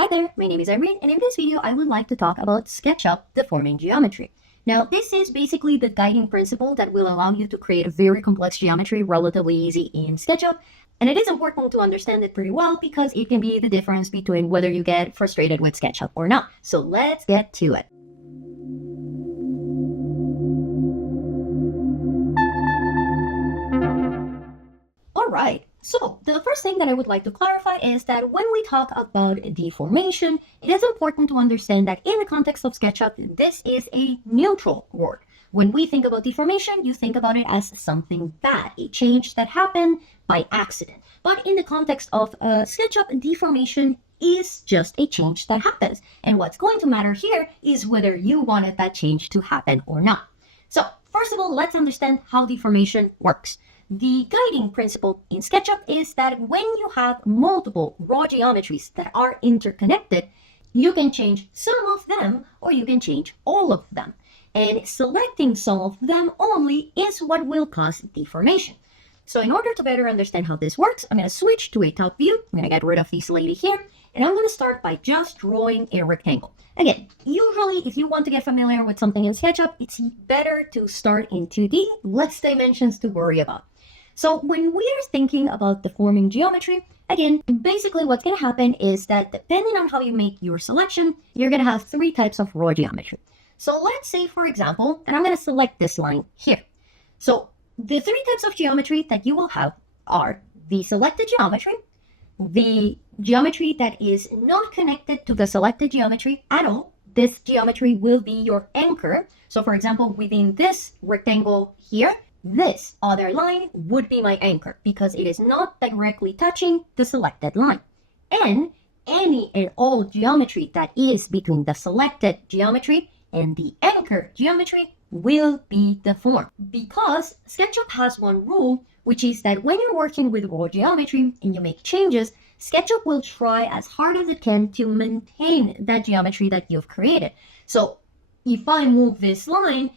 Hi there, my name is Irene, and in this video I would like to talk about Sketchup deforming geometry. Now, this is basically the guiding principle that will allow you to create a very complex geometry relatively easy in Sketchup. And it is important to understand it pretty well because it can be the difference between whether you get frustrated with Sketchup or not. So let's get to it. Alright, so the first thing that I would like to clarify is that when we talk about deformation, it is important to understand that in the context of SketchUp, this is a neutral word. When we think about deformation, you think about it as something bad, a change that happened by accident. But in the context of SketchUp, deformation is just a change that happens. And what's going to matter here is whether you wanted that change to happen or not. So first of all, let's understand how deformation works. The guiding principle in SketchUp is that when you have multiple raw geometries that are interconnected, you can change some of them or you can change all of them. And selecting some of them only is what will cause deformation. So in order to better understand how this works, I'm going to switch to a top view. I'm going to get rid of this lady here. And I'm going to start by just drawing a rectangle. Again, usually if you want to get familiar with something in SketchUp, it's better to start in 2D, less dimensions to worry about. So when we are thinking about deforming geometry, again, basically what's going to happen is that depending on how you make your selection, you're going to have three types of raw geometry. So let's say, for example, and I'm going to select this line here. So the three types of geometry that you will have are the selected geometry, the geometry that is not connected to the selected geometry at all. This geometry will be your anchor. So for example, within this rectangle here, this other line would be my anchor because it is not directly touching the selected line. And any and all geometry that is between the selected geometry and the anchor geometry will be deformed. Because SketchUp has one rule, which is that when you're working with raw geometry and you make changes, SketchUp will try as hard as it can to maintain that geometry that you've created. So if I move this line,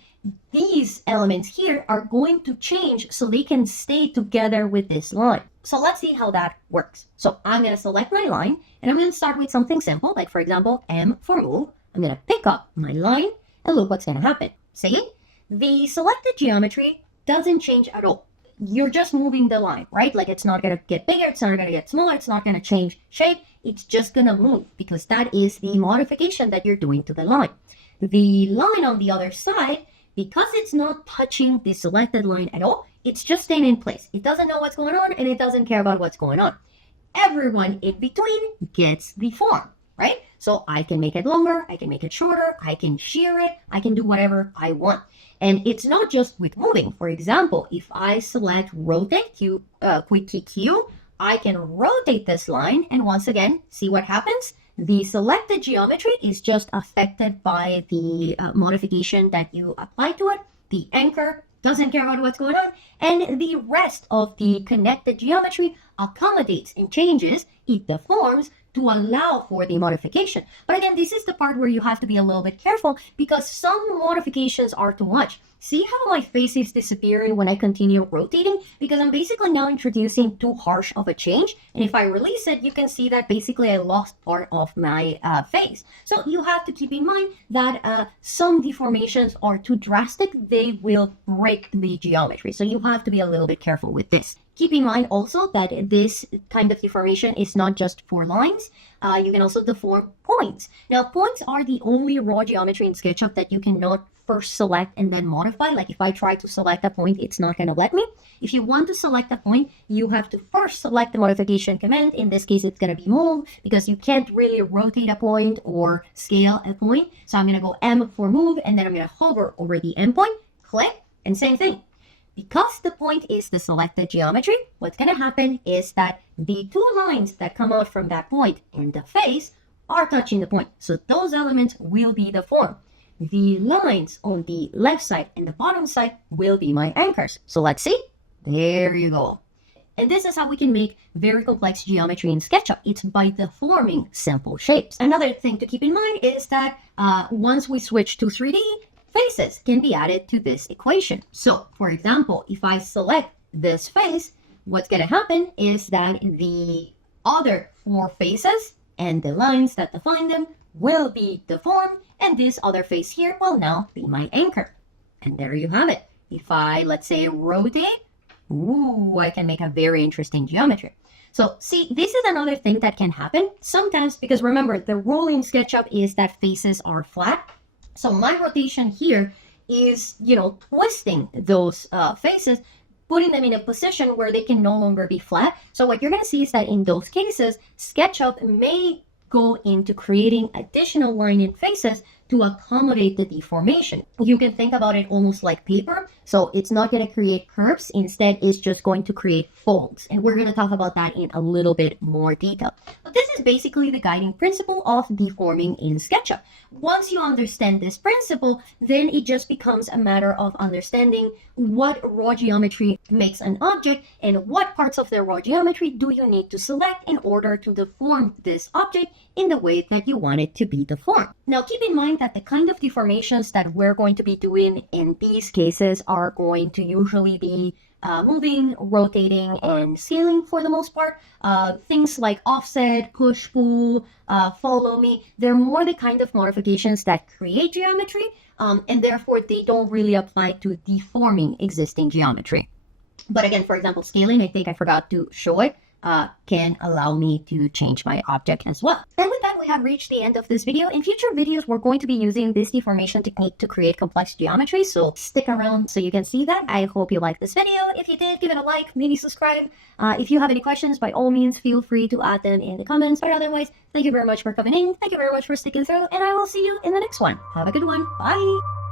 these elements here are going to change so they can stay together with this line. So let's see how that works. So I'm going to select my line and I'm going to start with something simple, like for example, M for move. I'm going to pick up my line and look what's going to happen. See, the selected geometry doesn't change at all. You're just moving the line, right? Like it's not going to get bigger, it's not going to get smaller, it's not going to change shape. It's just going to move because that is the modification that you're doing to the line. The line on the other side, because it's not touching the selected line at all, it's just staying in place. It doesn't know what's going on and it doesn't care about what's going on. Everyone in between gets the form, right? So I can make it longer, I can make it shorter, I can shear it, I can do whatever I want. And it's not just with moving. For example, if I select rotate quick key Q, I can rotate this line and once again, see what happens? The selected geometry is just affected by the modification that you apply to it. The anchor doesn't care about what's going on, and the rest of the connected geometry accommodates and changes, it deforms to allow for the modification. But again, this is the part where you have to be a little bit careful because some modifications are too much. See how my face is disappearing when I continue rotating? Because I'm basically now introducing too harsh of a change. And if I release it, you can see that basically I lost part of my face. So you have to keep in mind that some deformations are too drastic. They will break the geometry. So you have to be a little bit careful with this. Keep in mind also that this kind of deformation is not just for lines. You can also deform points. Now, points are the only raw geometry in SketchUp that you cannot first select and then modify. Like if I try to select a point, it's not going to let me. If you want to select a point, you have to first select the modification command. In this case, it's going to be move because you can't really rotate a point or scale a point. So I'm going to go M for move and then I'm going to hover over the M point, click, and same thing. Because the point is the selected geometry, what's going to happen is that the two lines that come out from that point and the face are touching the point. So those elements will be deformed. The lines on the left side and the bottom side will be my anchors. So let's see. There you go. And this is how we can make very complex geometry in SketchUp. It's by deforming simple shapes. Another thing to keep in mind is that once we switch to 3D, faces can be added to this equation. So, for example, if I select this face, what's going to happen is that the other four faces and the lines that define them will be deformed, and this other face here will now be my anchor. And there you have it. If I, let's say, rotate, ooh, I can make a very interesting geometry. So see, this is another thing that can happen sometimes, because remember, the rule in SketchUp is that faces are flat. So my rotation here is, twisting those faces, putting them in a position where they can no longer be flat. So what you're going to see is that in those cases, SketchUp may go into creating additional line in faces to accommodate the deformation. You can think about it almost like paper. So it's not going to create curves. Instead, it's just going to create folds. And we're going to talk about that in a little bit more detail. But this is basically the guiding principle of deforming in SketchUp. Once you understand this principle, then it just becomes a matter of understanding what raw geometry makes an object and what parts of the raw geometry do you need to select in order to deform this object in the way that you want it to be deformed. Now, keep in mind that the kind of deformations that we're going to be doing in these cases are going to usually be moving, rotating, and scaling for the most part. Things like offset, push, pull, follow me, they're more the kind of modifications that create geometry, and therefore they don't really apply to deforming existing geometry. But again, for example, scaling, I think I forgot to show it, can allow me to change my object as well. And with that, we have reached the end of this video. In future videos, we're going to be using this deformation technique to create complex geometry, so stick around so you can see that. I hope you liked this video. If you did, give it a like, maybe subscribe. If you have any questions, by all means, feel free to add them in the comments. But otherwise, thank you very much for coming in. Thank you very much for sticking through, and I will see you in the next one. Have a good one. Bye!